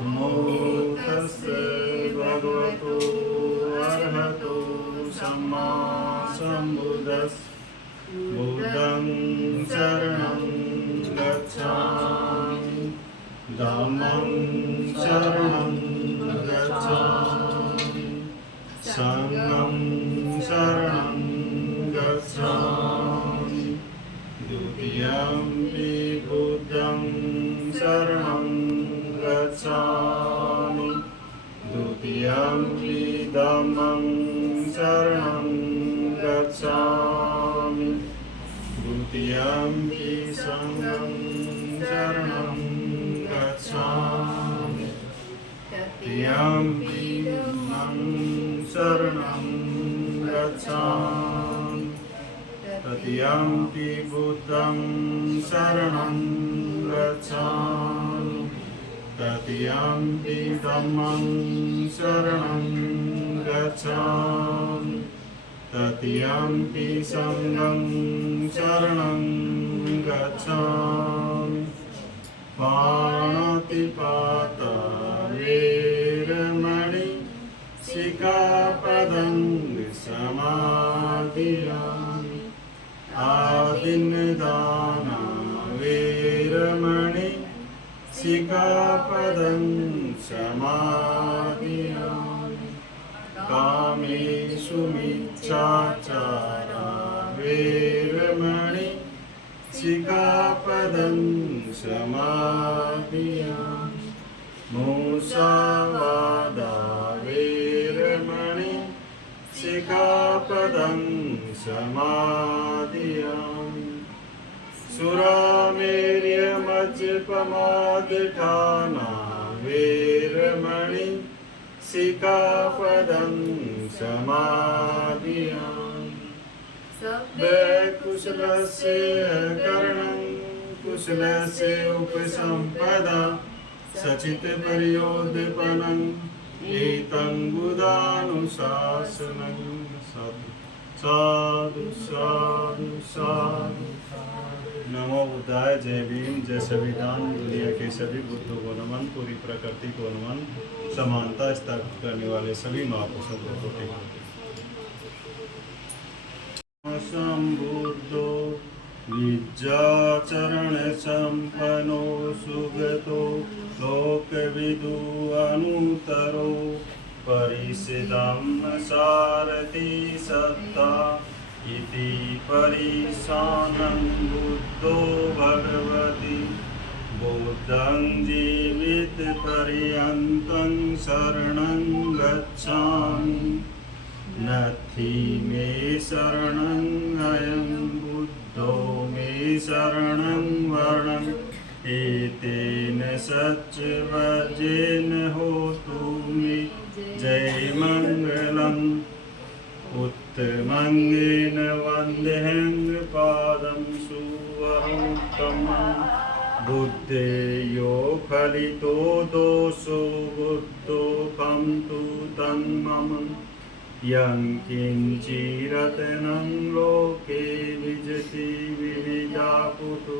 नमो तस्से भगवतो अरहतो सम्मा सम्बुद्धस्स बुद्धं शरणं गच्छामि धम्मं शरणं गच्छामि संघं शरणं गच्छामि द्वितीयम्पि बुद्धं शरणं गच्छामि द्वितीयम्पि धम्मं शरणं गच्छामि द्वितीयम्पि संघं शरणं गच्छामि तृतीयम्पि धम्मं शरणं गच्छामि तृतीयम्पि बुद्धं शरणं गच्छामि तृतीयम्पि धम्मं शरणं गच्छामि तृतीयम्पि संघं शरणं गच्छामि पाणिपाता वेरमणि सिक्खापदं समादियामि आदिन्नदाना वेरमणि सिक्खापदं समादियामि कामेषु मिच्छाचारा वेरमणि सिक्खापदं समादियामि मुसावादा वेरमणि सिक्खापदं समादियामि सुरामेर्यमज्जपमादठाना वेरमणि सिक्खापदं समादियामि कुशलस्य करणं कुशलस्य उपसम्पदा सचित्तपर्योद्दीपनं एतं बुधानुशासनं साधु साधु साधु साधु। नमो बुद्धाय। जय भीम, जय संविधान। दुनिया के सभी बुद्धों को नमन, पूरी प्रकृति को नमन, समानता स्थापित करने वाले सभी महापुरुषों को कोटि संबुद्धो विद्याचरण संपन्नो सुगतो लोकविदु अनुतरो परिसिद्धं सारथि सत्ता इति परिशानं बुद्धो भगवति बुद्धं जीवितपर्यन्तं शरणं गच्छामि नथि मे शरणं अयं बुद्धो मे शरणं वरणं एतेन सच्चवजेन होतु मे जय मङ्गलम् उत्तमङ्गेन वन्देऽहं पादं सुवरोत्तमं बुद्धेयो फलितो दोषो बुद्धो कन्तु तन्मम यं किञ्चिरत्नं लोके विजति विविधापुतु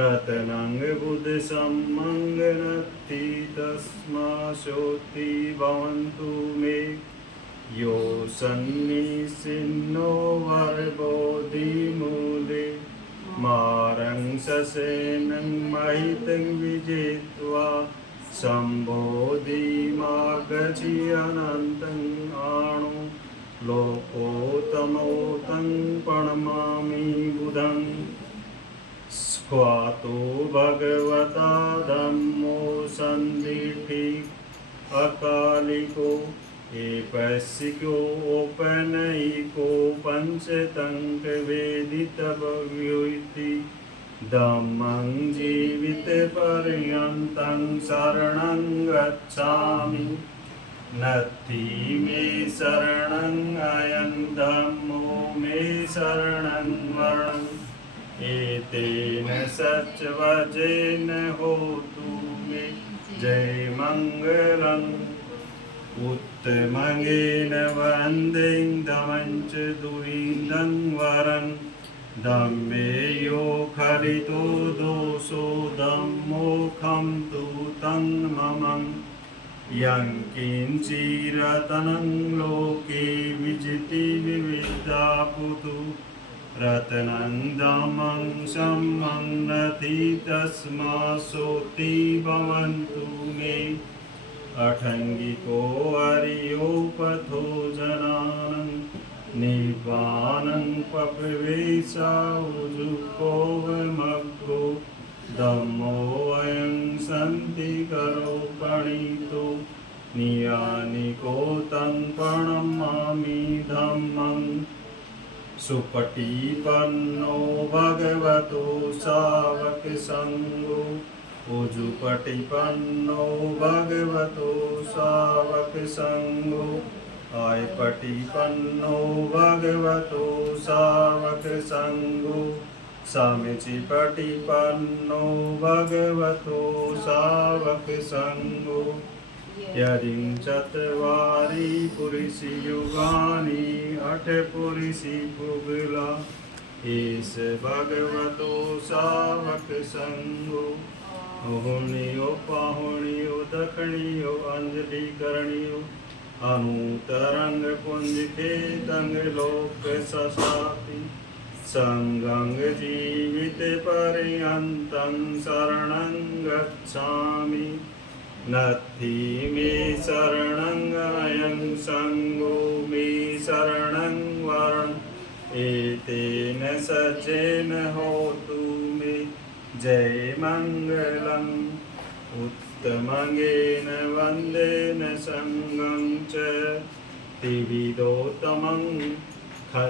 रत्नं बुद्धसम्मङ्गनत्ति तस्माशोति भवन्तु मे यो सन्निसिन्नो वरबोधिमूले मारं ससेनं महितं विजित्वा सम्बोधिमागच्छन्तं आणो लोकोत्तमोतं प्रणमामि बुधं स्क्वातो भगवता धम्मो सन्दिठि अकालिको एपस्सिको औपनयिको पंचतंक वेदितव्योति धम्मं जीवितपर्यन्तं शरणं गच्छामि नत्थि मे शरणं अयं धम्मो मे शरणं वरणं एतेन सच्चवजेन होतु मे जय मङ्गलम् उत्तमङ्गेन वन्दें धमं च दुरीन्दं वरं धम्मेयो खरितो दोषो धम्मोखं तु तन्ममं यं किञ्चिरतनं लोके विजिति विविधा पुतु रत्नं धम्मं सम्मन्नति तस्मासोति भवन्तु मे अठङ्गिको हरियो पथो जनानं निवानं पप्रवेशाउजुको वमग्गो धम्मोऽयं सन्तिकरो पणितो नियानिको तन्प्रणमामि धम्मं सुपटिपन्नो भगवतो सावकसङ्गो उजुपटिपन्नो भगवतो सावकसङ्गो आयपटिपन्नो भगवतो सावकसङ्गो समिचिपटिपन्नो भगवतो सावकसङ्गो यदि चत्वारि पुरुषि युगानि अठ पुरुषि पुगला ईश भगवतो सावकसङ्गो ओहणियो पाहुणियो दखणियो अंजलि करणियो अनुतरंग पुंज के तंग लोक ससाति संगंग जीवित पर्यन्तं शरणं गच्छामि नत्थि मे शरणं अयं संगो मे शरणं वरण एतेन सज्जेन होतु मे जय मंगलम् उत्तमंगेन वंदेन संगं च त्रिविधोत्तमं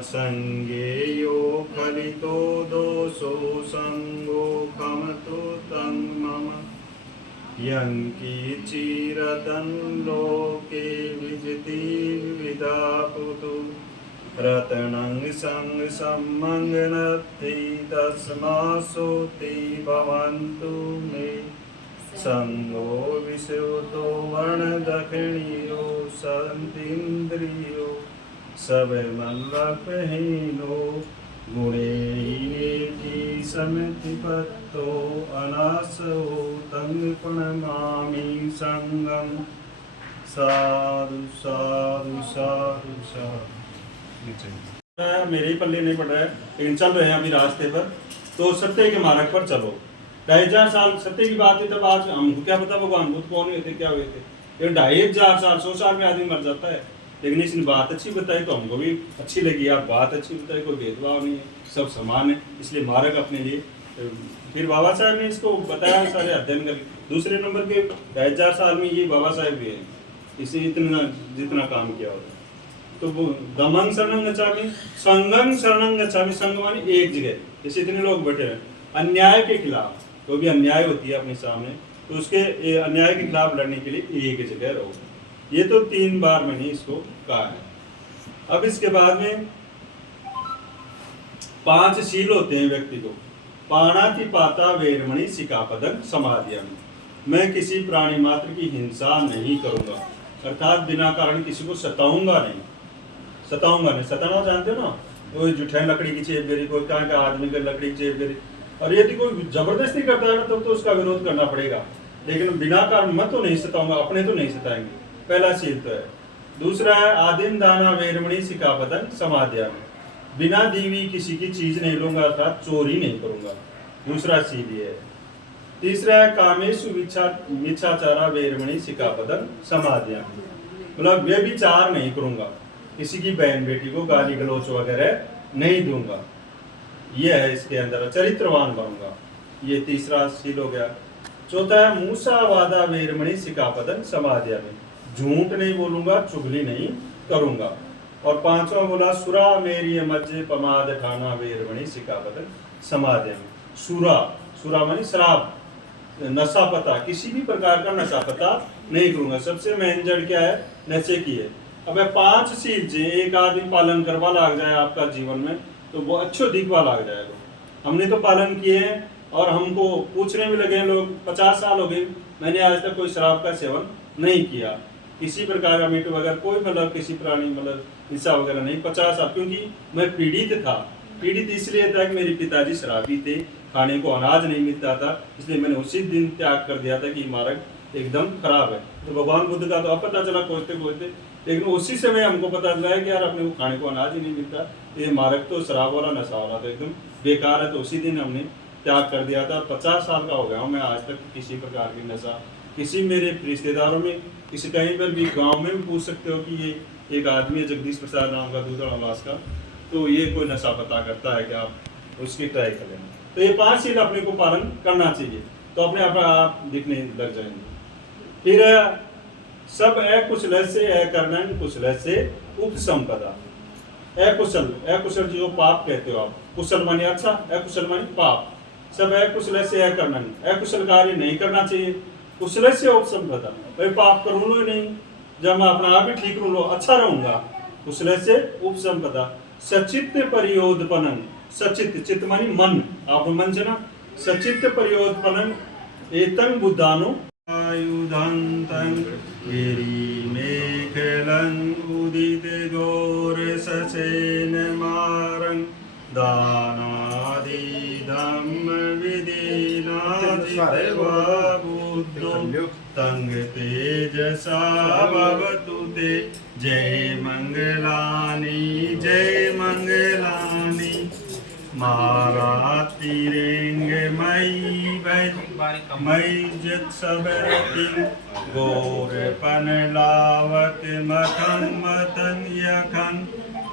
संगेयो फलितो दोषो संगो खमतु तं मम यं किचिरतं लोके विजिति विविधा पुतु रत्नं संग सम्मङ्गनत्ति तस्मासोति भवन्तु मे संगो विषुतो वर्णदक्षिणियो सन्तीन्द्रियो सब मल्लभहीनो गुणेहीनेति समितिपत्तो अनासो तं प्रणमामि संगं साधु साधु साधु साधु। मेरे ही पल्ले नहीं पड़ रहा है लेकिन चल रहे हैं अभी रास्ते पर, तो सत्य के मार्ग पर चलो। 2500 साल सत्य की बात है, तब आज हमको क्या पता भगवान बुद्ध कौन हुए थे, क्या हुए थे। लेकिन 2500 साल 100 साल में आदमी मर जाता है, लेकिन इसने बात अच्छी बताई तो हमको भी अच्छी लगी। आप बात अच्छी बताई, कोई भेदभाव नहीं है, सब समान है, इसलिए मार्ग अपने लिए। फिर बाबा साहब ने इसको बताया, सारे अध्ययन कर। दूसरे नंबर पे 2500 साल में ये बाबा साहब भी हैं, इसे इतना जितना काम किया होता है। तो वो दमन शरणं गच्छामि, संगं शरणं गच्छामि। संग माने एक जगह, जैसे इतने लोग बैठे हैं अन्याय के खिलाफ, जो भी अन्याय होती है अपने सामने, तो उसके अन्याय के खिलाफ लड़ने के लिए एक जगह रहो। ये तो 3 बार मैंने इसको कहा है। अब इसके बाद में 5 शील होते हैं व्यक्ति को। पाणातिपाता वेरमणि सिक्खापदं समादयामि। मैं किसी प्राणी मात्र की हिंसा नहीं करूंगा, अर्थात बिना कारण किसी को सताऊंगा नहीं। सताना जानते हो ना, कोई जुठैन लकड़ी की चेप गिरी, कोई कहाँ का आदमी की लकड़ी की चेप गिरी, और यदि कोई जबरदस्ती करता है ना तब तो उसका विरोध करना पड़ेगा, लेकिन बिना कारण मैं तो नहीं सताऊंगा, अपने तो नहीं सताएंगे। पहला शील तो है। दूसरा है आदिम दाना वेरमणि सिक्खापदं समादयामि। बिना दी हुई किसी की चीज नहीं लूंगा, अर्थात चोरी नहीं करूंगा। दूसरा शील ये है। तीसरा है कामेषु मिच्छाचारा वेरमणि सिक्खापदं समादयामि। मतलब व्यभिचार नहीं करूंगा, किसी की बहन बेटी को गाली गलौच वगैरह नहीं दूंगा। यह है इसके अंदर, चरित्रवान बनूंगा। ये तीसरा शील हो गया। चौथा है मूसावादा वेरमणि सिक्खापदं समादयामि। झूठ नहीं बोलूंगा, चुगली नहीं करूंगा। और 5वां बोला सुरा मेरी मज्जे पमाद ठाना वेरमणि सिक्खापदं समादयामि। सुरा मानी शराब, नशा पता, किसी भी प्रकार का नशा पता नहीं करूंगा। सबसे मेन जड़ क्या है, नशे की है। अब 5 शील जे एक आदमी पालन करवा लाग जाए आपका जीवन में, तो वो अच्छो दिखवा लाग जाएगा। हमने तो पालन किए हैं, और हमको पूछने भी लगे लोग, 50 साल हो गए मैंने आज तक कोई शराब का सेवन नहीं किया, किसी प्रकार का मीट वगैरह कोई, मतलब किसी प्राणी मतलब हिस्सा वगैरह नहीं। 50 साल, क्योंकि मैं पीड़ित था, पीड़ित इसलिए था कि मेरे पिताजी शराबी थे, खाने को अनाज नहीं मिलता था, इसलिए मैंने उसी दिन त्याग कर दिया था कि मार्ग एकदम खराब है। तो भगवान बुद्ध का तो अब पता चला खोजते खोजते, लेकिन उसी समय हमको पता चला है कि यार अपने को खाने को अनाज ही नहीं मिलता, ये मार्ग तो शराब वाला नशा वाला तो एकदम बेकार है। तो उसी दिन हमने त्याग कर दिया था। 50 साल का हो गया हूँ मैं, आज तक किसी प्रकार की नशा, किसी मेरे रिश्तेदारों में, किसी कहीं पर भी, गांव में भी पूछ सकते हो कि ये एक आदमी है जगदीश प्रसाद नाम का, दूधड़ावास का, तो ये कोई नशा पता करता है कि आप उसकी ट्राई कर लेना। तो ये 5 चीज अपने को पालन करना चाहिए, तो अपने आप दिखने लग जाएंगे। फिर सब अकुशल से अकर्णन कुशल से उपसंपदा। अकुशल जो पाप कहते हो आप, कुशल माने अच्छा, अकुशल माने पाप। सब अकुशल से अकर्णन, अकुशल कार्य नहीं करना चाहिए। कुशल से उपसंपदा, भाई पाप करूँ लो नहीं, जब मैं अपना आप ही ठीक रू लो, अच्छा रहूंगा। कुशल से उपसंपदा। सचित्त परियोधपनम, सचित्त, चित्त मानी मन, आप मन से ना, सचित्त परियोधपनम एतं बुद्धानो आयुधांतं गिरिमेखलं उदित घोर ससेन मारं दानादि धम्म विधिनाजित्वा बुद्धो तंग तेजसा भवतु ते। जय मंगलानि जय मंगलानि। मारातिरेंग मई जत सबरति गोरपन लावत मथन मतन यखन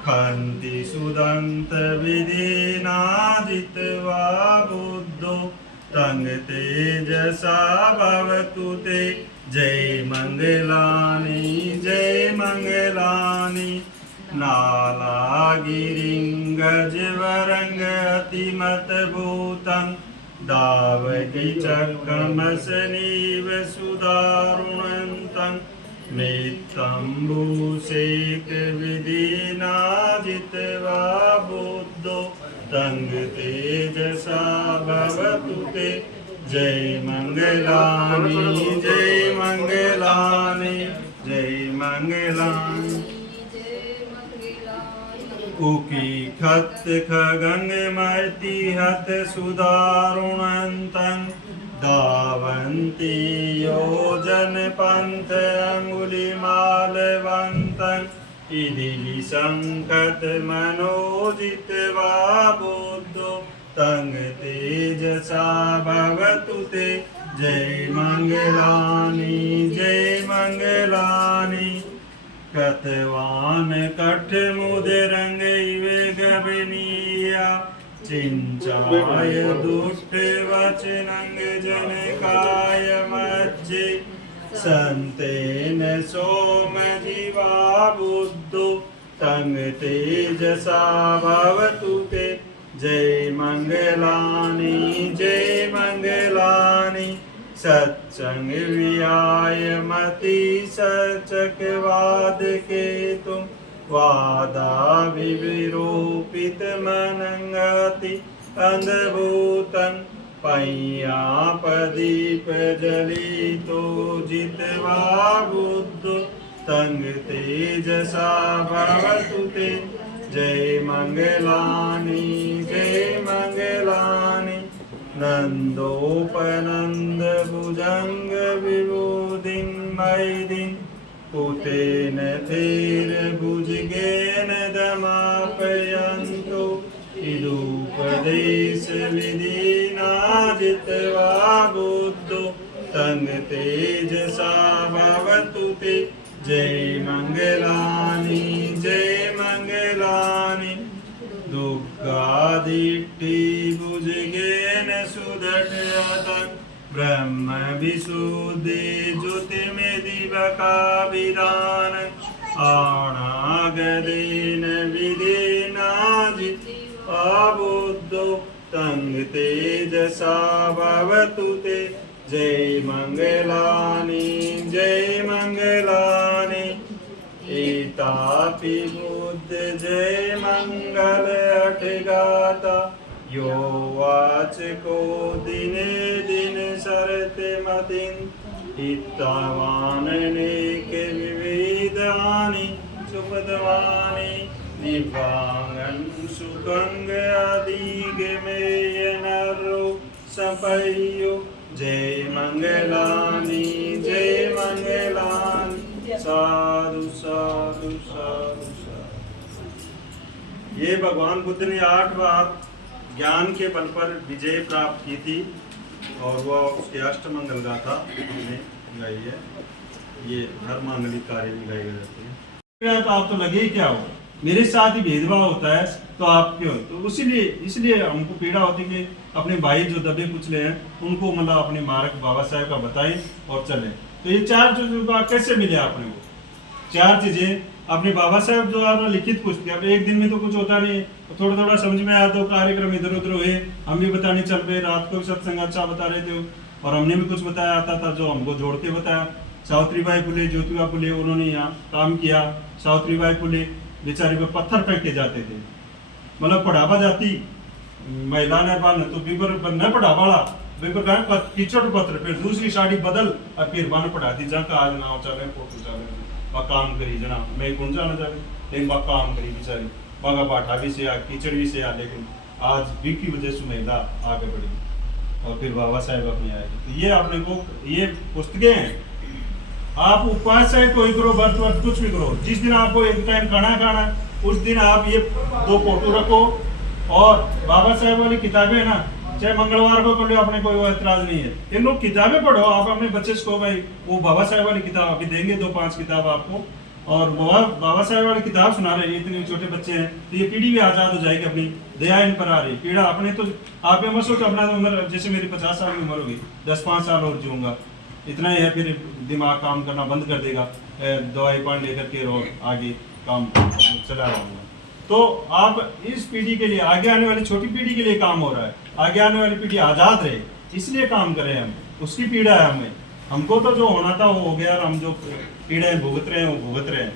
खंति सुदंत विधिनाजित्वा बुद्धो तंग तेजसा भवतु ते। जय मंगलानि जय मंगलानि। नालागिरिंगजवरंग अतिमत भूतं दावकी चक्रमसनीव सुदारुणन्तं मित्तम्बुशेक विधिनाजित्वा बुद्धो तंग तेजसा भवतु ते। जय मंगलानि जय मंगलानि जय मंगलानि। उकी खत खगंग मर्ति हत सुदारुणन्तं दावन्ति योजन पंथ अंगुलिमालवन्तं इदिलि संकत मनोजित्वा बुद्धो तंग तेजसा भवतु ते। जय मंगलानि जय मंगलानि। कतवान कठ मुदरंग गबनीया चिंचाय दुष्ट वचनंग जनकाय मज्जे संतेन सोम जीवा बुद्धो तंग तेजसा भवतु ते। जय मंगलानि जय मंगलानि। सत्संग विहाय मति सचकवाद के तुम वादा विविरोपित मनंगति अंधभूतं पैया पदीप जलितो जित्वा बुद्धो तंग तेजसा भवतु ते। जय मंगलानि जय मंगलानि। नंदोपनंद भुजंग विभूतिं मैदिन पुतेन थेर भुजगेन दमापयन्तु इदुपदेश विधिनाजित्वा बुद्धो तंग तेजसा भवतु ते। जय मंगलानि जय मंगलानि। दुग्गादिट्टि भुजगेन सुदर्शतं ब्रह्म विशुद्धि ज्योतिर्मदिवकाभिधान आणागदेन विधिनाजित्वा बुद्धो तंग तेजसा भवतु ते। जय मंगलानि जय मंगलानि। एतापि बुद्ध जय मंगल अठगाता यो वाच को दिने दिन सरते मतिन इत्तावान नेक विविधानि सुपदवानि निवांगन सुगंग आदि में नरो सपयो जय मंगलानी साधु साधु साधु साधु। ये भगवान बुद्ध ने 8 बार ज्ञान के बल पर विजय प्राप्त की थी और वह उसके अष्टमंगल गाथा हमने गाई है। ये हर मांगलिक कार्य में गाई जाती है। तो आप तो लगे ही क्या हो, मेरे साथ ही भेदभाव होता है तो आप क्यों, तो इसलिए हमको पीड़ा होती है कि अपने भाई जो दबे कुचले हैं उनको मतलब अपने मार्ग बाबा साहेब का बताएं और चलें। तो ये 4 चीज़ों कैसे मिले आपने को, 4 चीज़ें अपने बाबा साहब द्वारा लिखित पुस्तक। अब एक दिन में तो कुछ होता नहीं, तो थोड़ा समझ में आया तो कार्यक्रम इधर उधर हुए, हम भी बताने चल पे, रात को भी सत्संग अच्छा बता रहे थे और हमने भी कुछ बताया आता था जो हमको जोड़ के बताया। सावित्रीबाई फुले, ज्योतिबा फुले उन्होंने यहाँ काम किया। सावित्रीबाई फुले बेचारी पे पत्थर फेंके जाते थे, मतलब पढ़ावा जाती महिला ने बाल तो बीबर न पढ़ावाड़ा बीबर कीचड़ पत्र, फिर दूसरी साड़ी बदल और फिर बान पढ़ाती जहाँ का आज नाव चले फोटो चले वह काम करी जना मैं कौन जाना चाहे, लेकिन वह काम करी बेचारी बागा पाठा भी से आ कीचड़ भी से आ, लेकिन आज भी की वजह से महिला आगे बढ़ी और फिर बाबा साहेब अपने आए। तो ये आपने को ये पुस्तकें हैं। आप उपवास चाहे कोई करो, व्रत कुछ भी करो, जिस दिन आपको एक टाइम खाना उस दिन आप ये 2 फोटो रखो और बाबा साहेब वाली किताबें ना चाहे मंगलवार को पढ़ लो, अपने कोई एतराज नहीं है। इन लोग किताबें पढ़ो, आप अपने बच्चे को भाई वो बाबा साहेब वाली किताब अभी देंगे 2-5 किताब आपको, और बाबा साहेब वाली किताब सुना रहे हैं। इतने छोटे बच्चे हैं तो ये पीढ़ी भी आजाद हो जाएगी, अपनी दया इन पर आ रही पीड़ा अपने तो आप ये मत सोचो अपना तो उम्र जैसे मेरी 50 साल की उम्र होगी, 10-5 साल और जीऊंगा, इतना ही है, फिर दिमाग काम करना बंद कर देगा, दवाई पानी लेकर के और आगे काम चला रहूंगा। तो आप इस पीढ़ी के लिए, आगे आने वाली छोटी पीढ़ी के लिए काम हो रहा है, आगे आने वाली पीढ़ी आजाद रहे इसलिए काम करें हम, उसकी पीड़ा है हमें। हमको तो जो होना था वो हो गया और हम जो पीड़ाएं भुगत रहे हैं वो भुगत रहे हैं,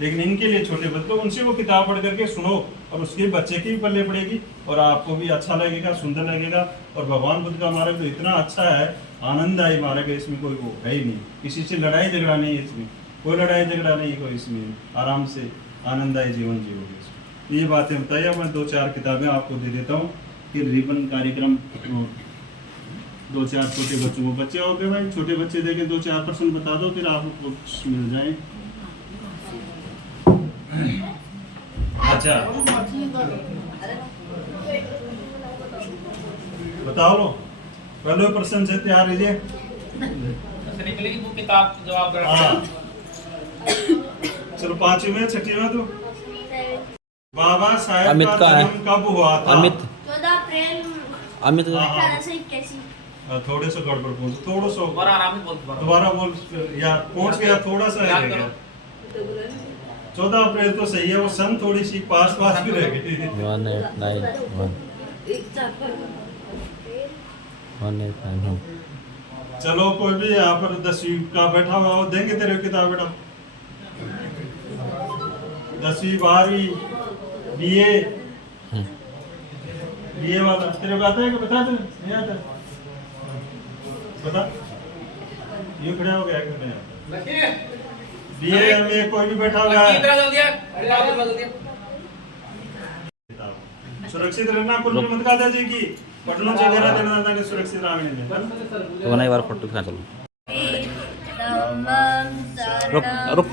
लेकिन इनके लिए छोटे बच्चे तो उनसे वो किताब पढ़ करके सुनो और उसके बच्चे की भी पल्ले पड़ेगी और आपको भी अच्छा लगेगा, सुंदर लगेगा। और भगवान बुद्ध का मार्ग तो इतना अच्छा है, आनंददायी मार्ग है, इसमें कोई वो है ही नहीं, किसी से लड़ाई झगड़ा नहीं है, इसमें कोई लड़ाई झगड़ा नहीं है, कोई इसमें आराम से आनंददायी जीवन जियोगे। इसमें ये बातें बताइए, मैं 2-4 किताबें आपको दे देता हूँ कि रिबन कार्यक्रम 2-4 छोटे बच्चों को, बच्चे हो गए भाई, छोटे बच्चे देखें 2-4 प्रश्न बता दो फिर आपको कुछ मिल जाए। अच्छा बताओ लो, पहले प्रश्न से तैयार रहिए। किताब जवाब चलो 5वीं में 6वीं में तो बाबा साहेब अमित का का है। जन्म कब हुआ था? अमित 14 अप्रैल अमित 1881। थोड़े से गड़बड़ बोल, थोड़ा सा बोल दोबारा बोल यार, पहुंच गया थोड़ा सा रह गया। 14 अप्रैल तो सही है, वो सन थोड़ी सी पास भी रह गई। 189 चलो कोई भी यहाँ पर 10वीं का बैठा हुआ वो देंगे तेरे किताब बेटा, 10वीं 12वीं बीए वाला तेरे को आता है कि बता दे, नहीं आता बता, ये खड़ा हो गया कि बीए में कोई भी बैठा हुआ है। सुरक्षित रहना, कुल मत का दे की पटनो जगह देना था सुरक्षित रहने तो बनाई बार फोटो खींच लो। रुक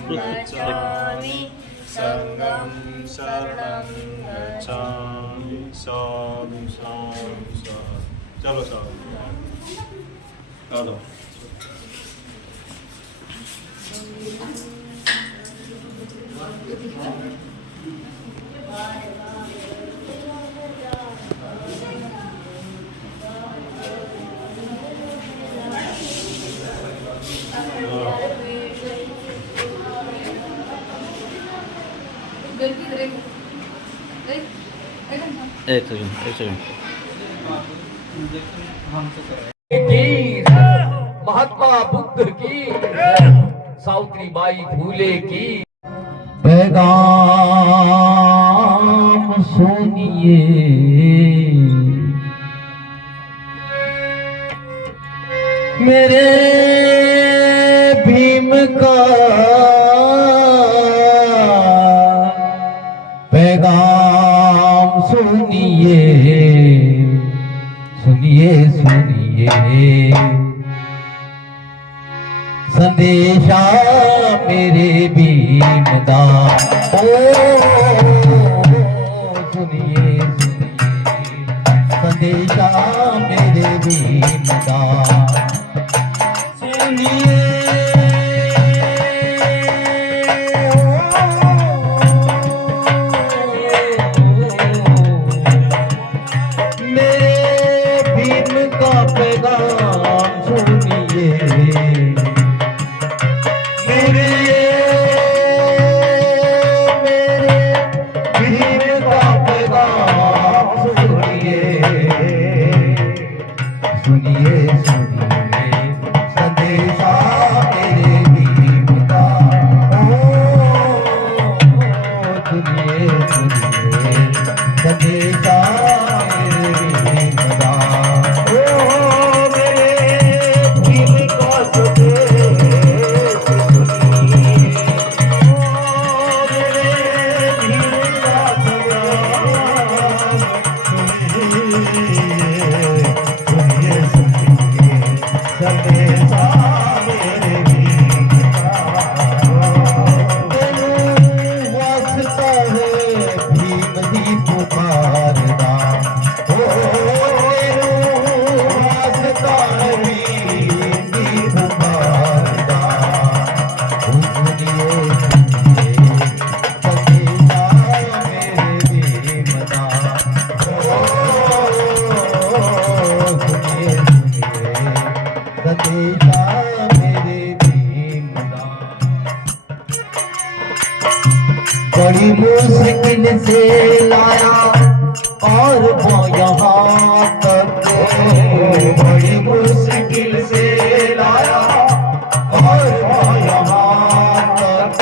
संगम शरणं गच्छामि साधु साधु साधु। चलो साधु आ दो। एक सेकंड महात्मा बुद्ध की, सावित्रीबाई फूले की पैगाम सुनिए, मेरे भीम का पैगाम पैगाम सुनिए सुनिए सुनिए संदेशा मेरे भीम दा ओ सुनिए सुनिए संदेशा मेरे भीम दा सुनिए मेरे भीम का पैगाम सुनिए मेरे भीम का पैगाम सुनिए सुनिए सुनिए संदेशा मेरे भीम का सुनिए सुनिए संदेशा मेरे भीम का मेरे भीम का संदेश सुनिए मेरे भीम का पैगाम सुनिए सुनिए संदेशा मेरे भीम वास्ता है भीम दी पुकार दा ओ वास्ता है भीम दी पुकार दा सुनिए सुनिए संदेशा मेरे भीम दा सुनिए सुनिए संदेशा मेरे भीम दा बड़ी मुश्किल से लाया और वो यहाँ तक बड़ी मुश्किल से लाया और वो यहाँ तक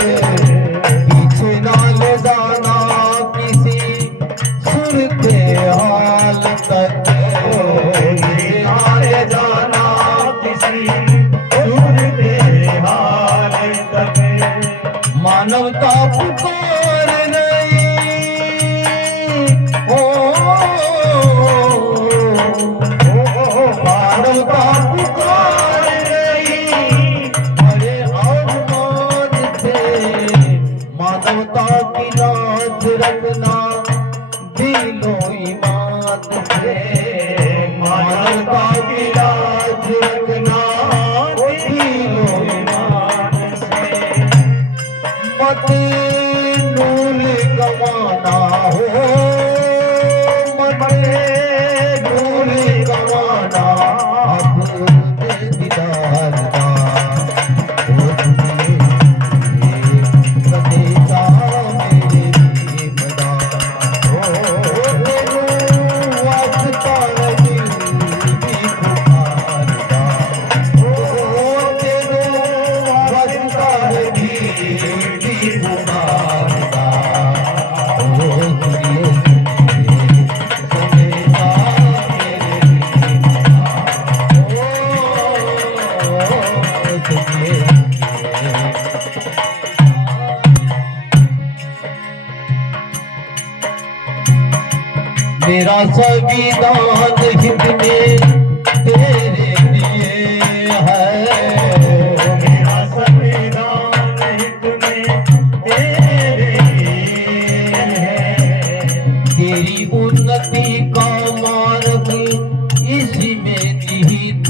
पीछे ना ले जाना किसी सुर के हाल तक पीछे ना ले जाना किसी सुर के हाल तक मानवता पुकार रही ओ मानवता पुकार रही बड़े आसमान से मानवता की लाज रखना दिलो ईमान से मानवता की लाज रखना दिलो ईमान से मत नूर गवाना हो मत नूर गवाना अब उसके दीदार का ओ सुनिए संदेशा मेरे भीम दा ओ तेरू वास्ता है दिल दी पुकार दा ओ तेरू वास्ता है दिल दी पुकार दा ओ सुनिए सुनिए संदेशा मेरे भीम दा ओ सुनिए सुनिए मेरा संविधान हिंद में तेरे लिए है मेरा संविधान हिंद में तेरे लिए है तेरी उन्नति का मार्ग इसी में निहित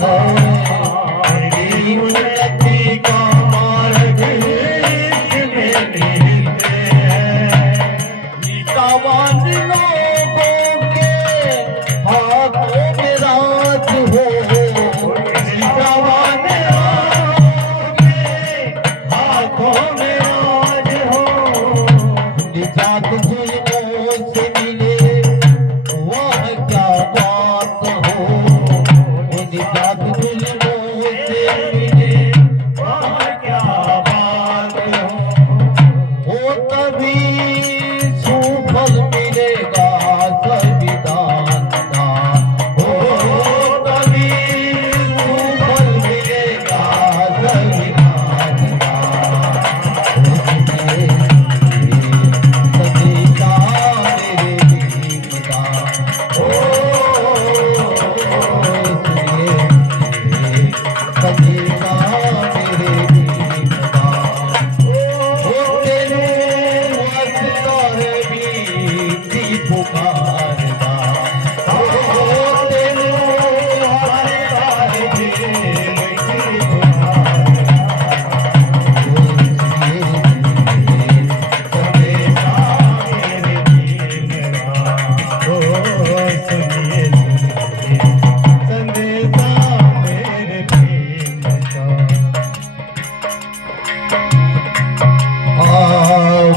है तेरी उन्नति का मार्ग इसी में निहित है निष्ठावान लोगों के हाथों में राज हो निष्ठावान लोगों के हाथों में राज हो निजात जुल्मों से मिले वह क्या बात हो निजात जुल्मों से मिले वह क्या बात हो तभी सुफल मिलेगा संविधान का हो तभी सुफल मिलेगा संविधान का संदेशा पुकारदा ओ तेनू हर बार भेल की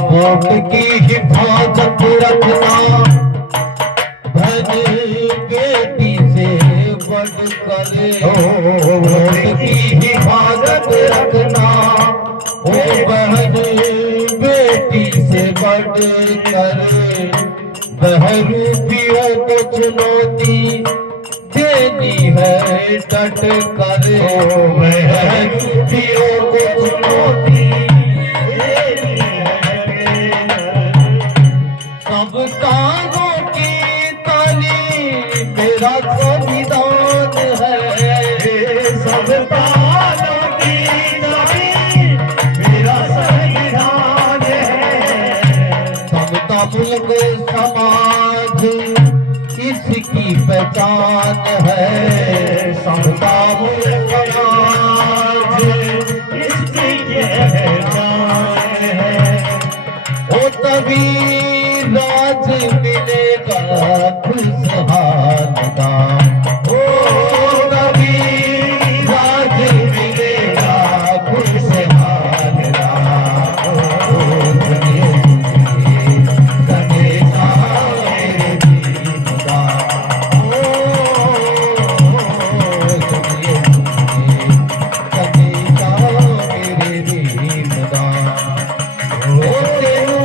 वोट की हिफाजत रखना धन बेटी से बढ़ कर वोट की हिफाजत रखना ओ बहन बेटी से बढ़ कर बहरूपियों को चुनौती देनी है डट कर बहरूपियों को चुनौती सब तानों की ताली मेरा संविधान है सब तानों की ताली मेरा संविधान है समता मुल्क समाज इसकी पहचान है समता मुल्क समाज इसकी पहचान है ओ तभी राज मिलेगा खुशहाल का ओ कभी राज मिलेगा खुशहाल का ओ सुनिए संदेशा मेरे दीन का ओ सुनिए संदेशा मेरे दीन का ओ तेनू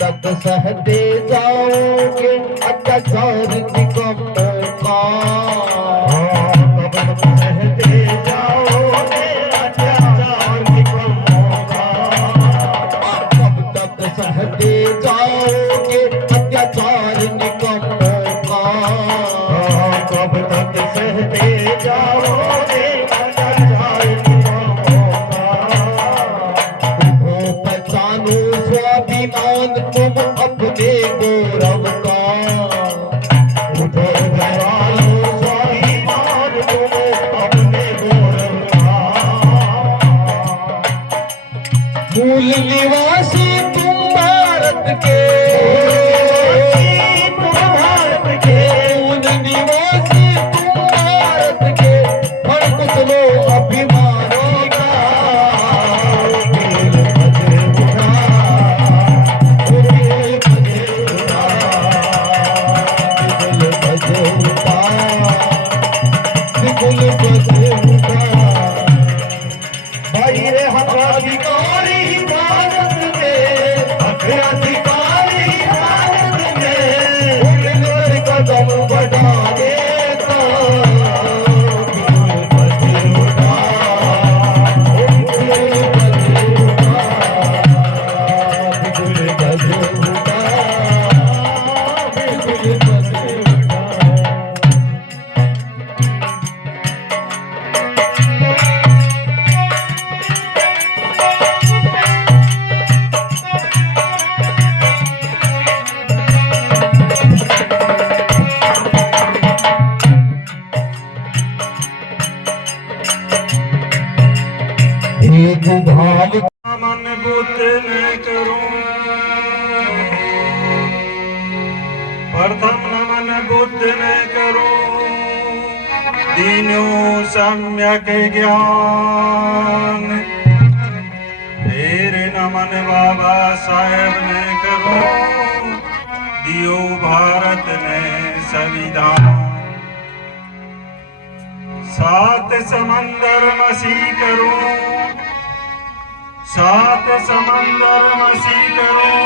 कब तक सहते जाओगे अत्याचार निकम्मों का कब तक सहते जाओगे अत्याचार निकम्मों का कब तक सहते जाओगे अत्याचार निकम्मों का कब तक सहते जाओगे अत्याचार निकम्मों का पहचानो स्वाभिमान तुम अपने गौरव का उठो जवानो स्वाभिमान तुम अपने गौरव का मूल निवासी तुम भारत के मूल निवासी तुम भारत के हर कुछ लो अभिमानी का भाई रे हक अधिकारी भारत में हक अधिकारी भारत में मिलकर कदम बढ़ाने का भेद भाव मन बुद्धि न करूं, प्रथम नमन बुद्धि न करूं, दीनो सम्यक ज्ञान, फिर नमन बाबा साहेब ने करूं, दियो भारत ने संविधान, सात समंदर मसी करूं, सात समंदर मसी करूं,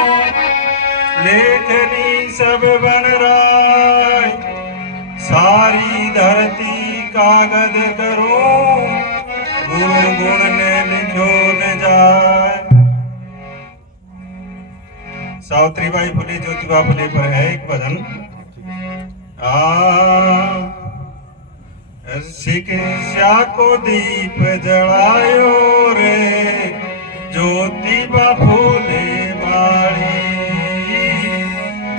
लेखनी सब बन राय, सारी धरती कागज करूं, गुरु गुण ने लिखो न जाए। सावित्रीबाई फुले ज्योतिबा फुले पर है एक भजन। शिक्षा को दीप जलायो रे, ज्योतिबा फुले मारी,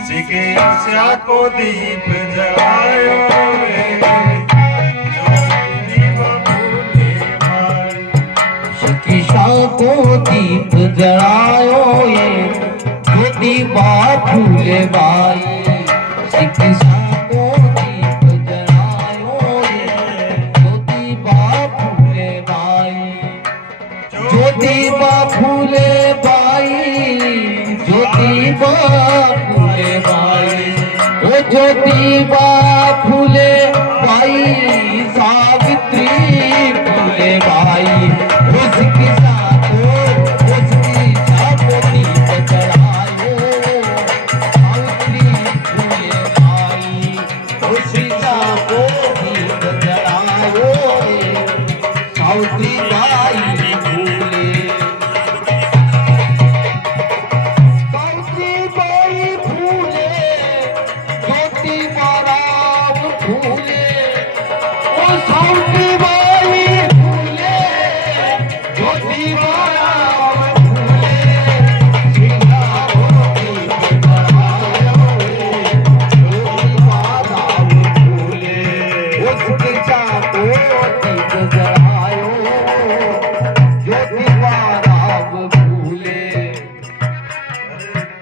शिक्षा को दीप जलायो रे, ज्योतिबा फुले मारी, शिक्षा को दीप जलायो ये ज्योतिबा फूले बाई, शिक्षा को दीप जलायो ये ज्योतिबा फूले बाई, ज्योतिबा फूले बाई, ज्योतिबा फूले बाई, ओ ज्योतिबा फूले बाई, सावित्री फूले बाई, उसकी साको दीप जलायो, सावित्री फूले बाई, उसकी साको दीप जलायो, सावित्री बाई फूले, सावित्री बाई फूले, ज्योतिबा राम फूले, ओ सावित्री बाई फूले, ज्योतिबा राम फूले, शिक्षा को दीप जलायो रे, ज्योतिबा राम फूले, उस शिक्षा को दीप जलायो, ज्योतिबा राम फूले।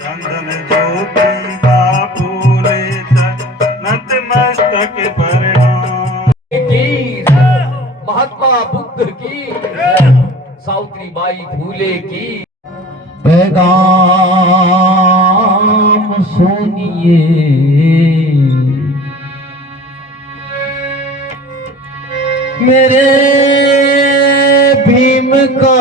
चंदन ज्योतिबा फूले नतमस्तक प्रणाम। की महात्मा बुद्ध की, सावित्रीबाई फूले की। पैगाम सुनिए, मेरे भीम का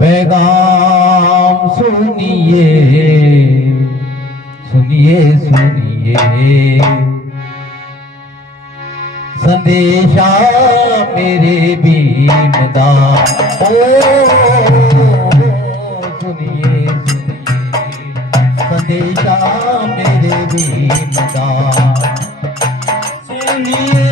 पैगाम सुनिए, सुनिए सुनिए, संदेशा मेरे भीम दा, ओ सुनिए सुनिए, संदेशा मेरे भीम दा, सुनिए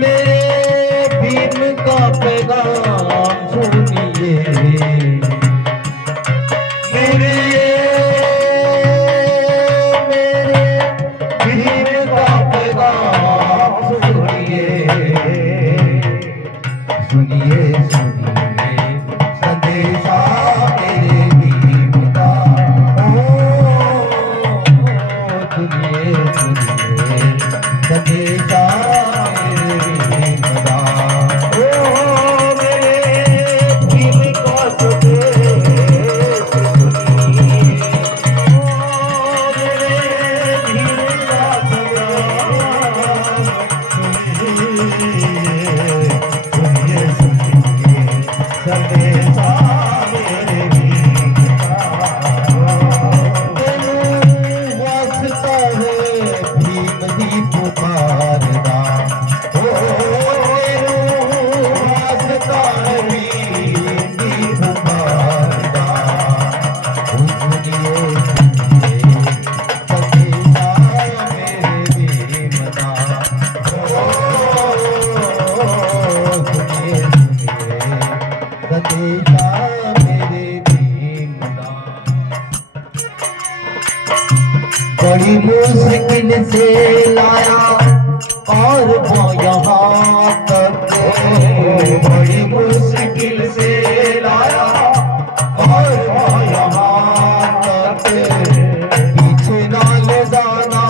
मेरे भीम का पैगाम सुनिए, मेरे बड़ी मुश्किल से लाया और वो यहाँ तक बड़ी मुश्किल से लाया और वो यहाँ तक पीछे ना ले जाना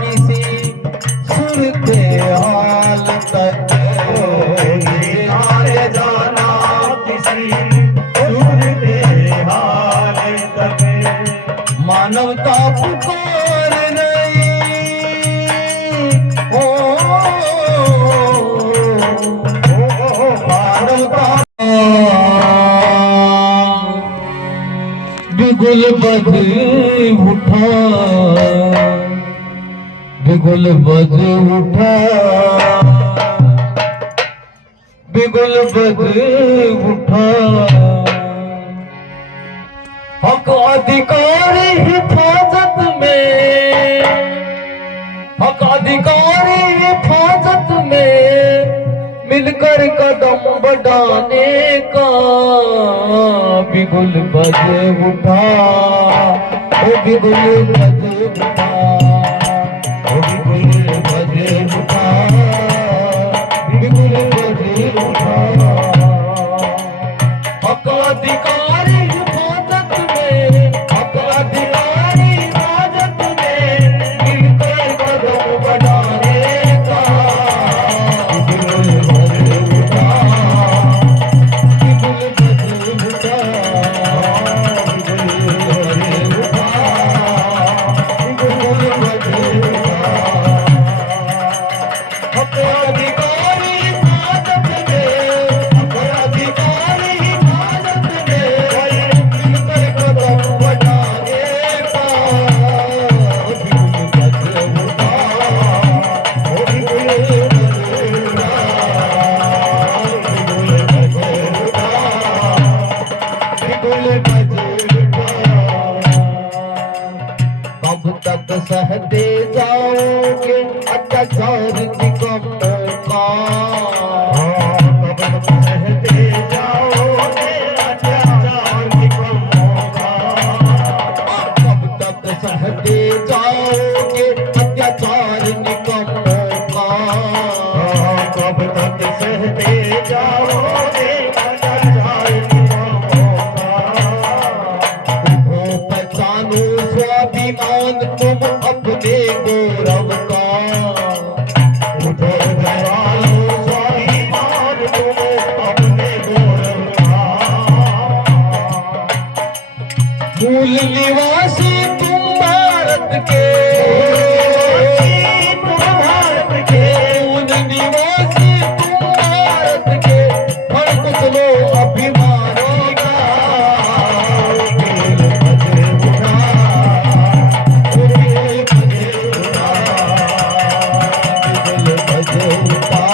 किसी सुनते हाल तक पीछे ना ले जाना किसी सुनते हाल तक मानवता पुकार रही ओ मानवता बिगुल बज उठा बिगुल बज उठा बिगुल बज उठा हक अधिकारी हिफाजत में हक अधिकारी हिफाजत में मिलकर कदम बढ़ाने का बिगुल बज उठा ओ बिगुल बज उठा ओ बिगुल बज उठा बिगुल बज उठा हक अधिकारी हिफाजत में हक अधिकारी हिफाजत में मिलकर कदम बढ़ाने का बिगुल बज उठा बिगुल बज उठा बिगुल बज उठा बिगुल बज उठा हक अधिकारी हिफाजत में हक अधिकारी हिफाजत में मिलकर कदम बढ़ाने का बिगुल बज उठा ओ बिगुल बज उठा बिगुल बज उठा बिगुल बज उठा कब तक सहते जाओगे अत्याचार निकम्मों का कब तक सहते जाओगे अत्याचार निकम्मों का कब तक सहते जाओगे अत्याचार निकम्मों का कब तक सहते जाओगे अत्याचार निकम्मों का उठो पहचानो स्वाभिमान तुम अपने गौरव का उठो जवानो स्वाभिमान तुम अपने गौरव का मूल निवासी तुम भारत के मूल निवासी तुम भारत के हर कुछ लो अभिमानी का बिगुल बज उठा बिगुल बज उठा बिगुल बज उठा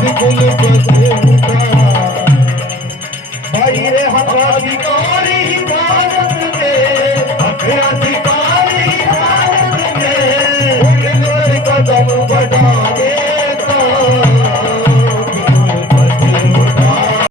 बिगुल बज उठा भाई रे हक अधिकारी